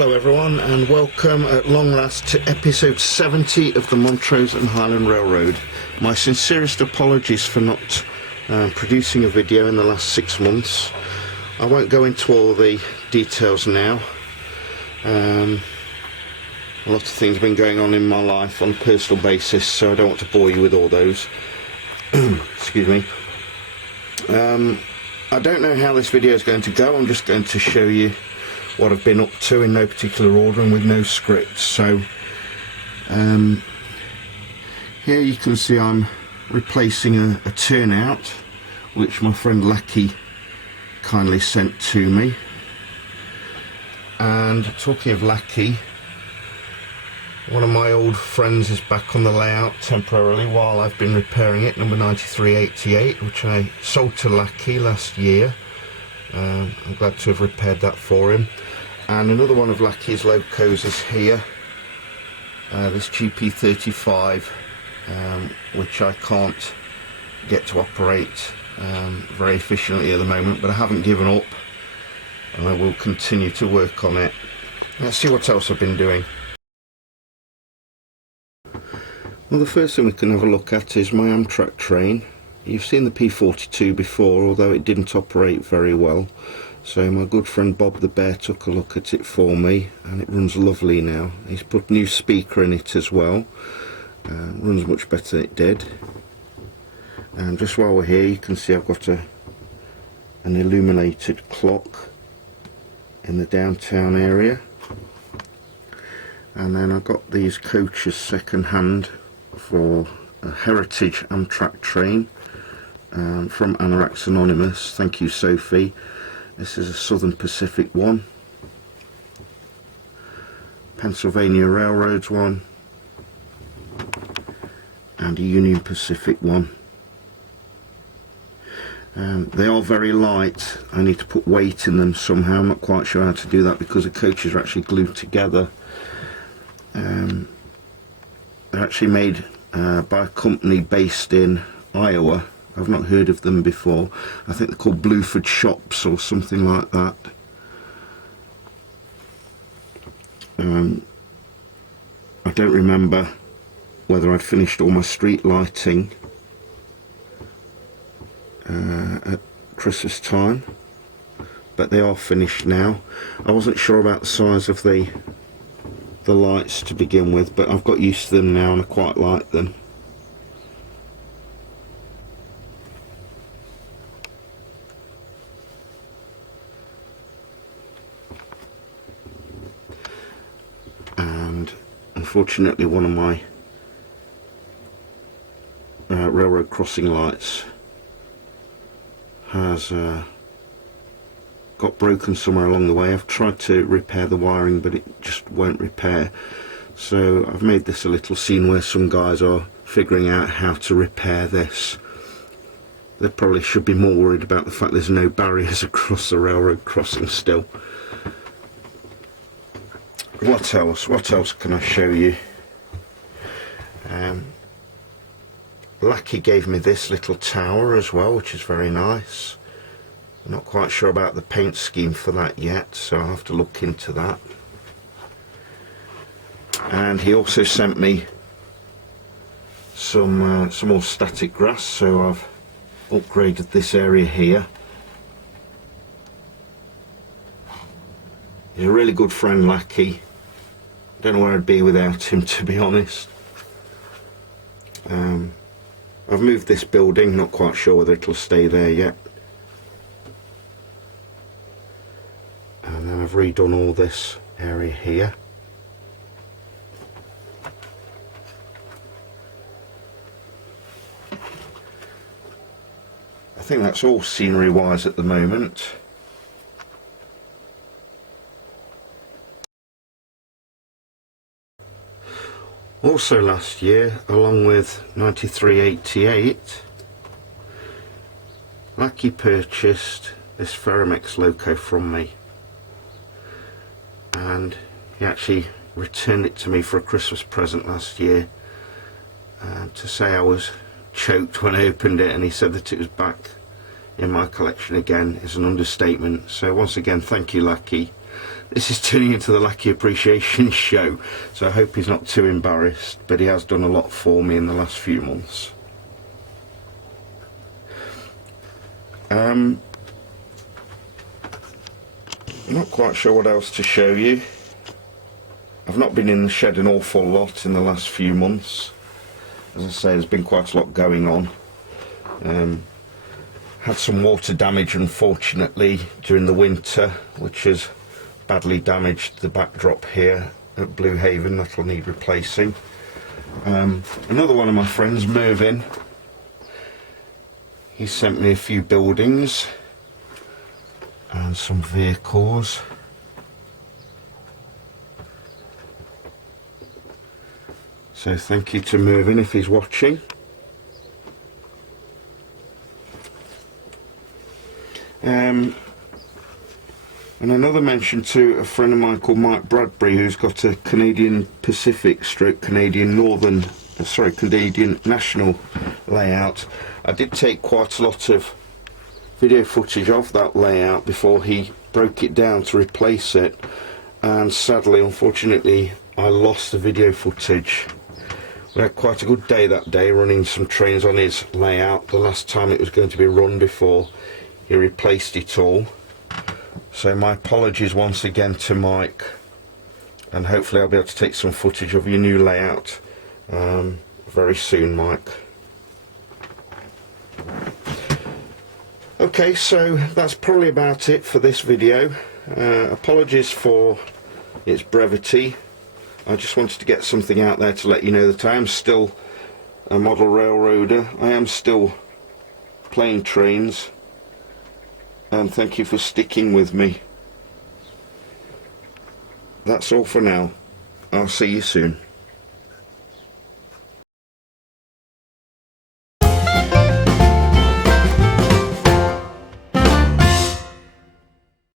Hello everyone, and welcome at long last to episode 70 of the Montrose and Highland Railroad. My sincerest apologies for not producing a video in the last 6 months. I won't go into all the details now. A lot of things have been going on in my life on a personal basis, so I don't want to bore you with all those. Excuse me. I don't know how this video is going to go. I'm just going to show you what I've been up to in no particular order and with no script. So here you can see I'm replacing a turnout which my friend Lackey kindly sent to me. And talking of Lackey, one of my old friends is back on the layout temporarily while I've been repairing it, number 9388, which I sold to Lackey last year. I'm glad to have repaired that for him. And another one of Lackey's locos is here, this GP35, which I can't get to operate very efficiently at the moment, but I haven't given up and I will continue to work on it. Let's see what else I've been doing. Well, the first thing we can have a look at is my Amtrak train. You've seen the P42 before, although it didn't operate very well. So my good friend Bob the Bear took a look at it for me, and it runs lovely now. He's put a new speaker in it as well. Runs much better than it did. And just while we're here, you can see I've got an illuminated clock in the downtown area. And then I've got these coaches second hand for a heritage Amtrak train from Anoraks Anonymous. Thank you, Sophie. This is a Southern Pacific one, Pennsylvania Railroads one, and a Union Pacific one. They are very light. I need to put weight in them somehow. I'm not quite sure how to do that because the coaches are actually glued together. They're actually made by a company based in Iowa. I've not heard of them before. I think they're called Blueford Shops or something like that. I don't remember whether I'd finished all my street lighting at Christmas time, but they are finished now. I wasn't sure about the size of the lights to begin with, but I've got used to them now and I quite like them. And unfortunately one of my railroad crossing lights has got broken somewhere along the way. I've tried to repair the wiring, but it just won't repair. So I've made this a little scene where some guys are figuring out how to repair this. They probably should be more worried about the fact there's no barriers across the railroad crossing still. What else can I show you? Lackey gave me this little tower as well, which is very nice. I'm not quite sure about the paint scheme for that yet, so I'll have to look into that. And he also sent me some more static grass, so I've upgraded this area here. He's a really good friend, Lackey. Don't know where I'd be without him, to be honest. I've moved this building, not quite sure whether it'll stay there yet. And then I've redone all this area here. I think that's all scenery wise at the moment. Also last year, along with 9388, Lackey purchased this Ferromex loco from me, and he actually returned it to me for a Christmas present last year, to say I was choked when I opened it, and he said that it was back in my collection again is an understatement. So once again, thank you, Lackey. This is turning into the Lackey Appreciation Show, so I hope he's not too embarrassed, but he has done a lot for me in the last few months. I'm not quite sure what else to show you. I've not been in the shed an awful lot in the last few months. As I say, there's been quite a lot going on. Had some water damage, unfortunately, during the winter, which has badly damaged the backdrop here at Blue Haven. That'll need replacing. Another one of my friends, Mervyn, he sent me a few buildings and some vehicles. So thank you to Mervyn if he's watching. And another mention to a friend of mine called Mike Bradbury, who's got a Canadian Pacific stroke Canadian Northern, Canadian National layout. I did take quite a lot of video footage of that layout before he broke it down to replace it, and sadly, unfortunately, I lost the video footage. We had quite a good day that day running some trains on his layout, the last time it was going to be run before he replaced it all. So my apologies once again to Mike, and hopefully I'll be able to take some footage of your new layout very soon, Mike. Okay, so that's probably about it for this video. Apologies for its brevity. I just wanted to get something out there to let you know that I am still a model railroader. I am still playing trains, and thank you for sticking with me. That's all for now. I'll see you soon.